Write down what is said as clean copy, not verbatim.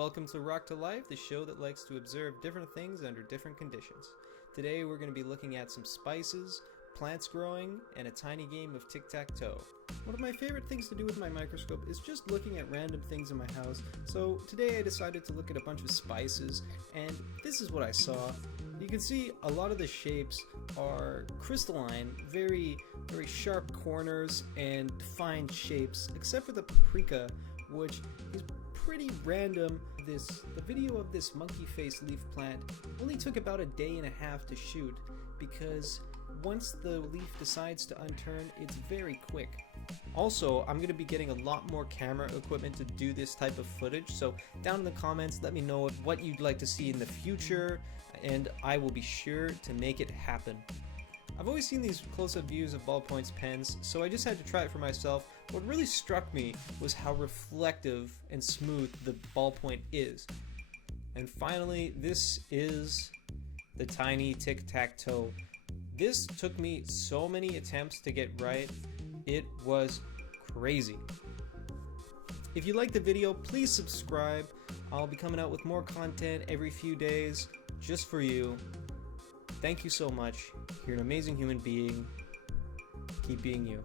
welcome to Rock to Life, the show that likes to observe different things under different conditions. Today we're going to be looking at some spices, plants growing, and a tiny game of tic-tac-toe. One of my favorite things to do with my microscope is just looking at random things in my house, so today I decided to look at a bunch of spices, and this is what I saw. You can see a lot of the shapes are crystalline, very sharp corners and defined shapes, except for the paprika, which is pretty random. The video of this monkey face leaf plant only took about a day and a half to shoot because once the leaf decides to unturn, it's very quick. Also, I'm going to be getting a lot more camera equipment to do this type of footage, so down in the comments let me know what you'd like to see in the future, and I will be sure to make it happen. I've always seen these close-up views of ballpoint pens, so I just had to try it for myself. What really struck me was how reflective and smooth the ballpoint is. And finally, this is the tiny tic-tac-toe. This took me so many attempts to get right, it was crazy. If you liked the video, please subscribe. I'll be coming out with more content every few days, just for you. Thank you so much. You're an amazing human being. Keep being you.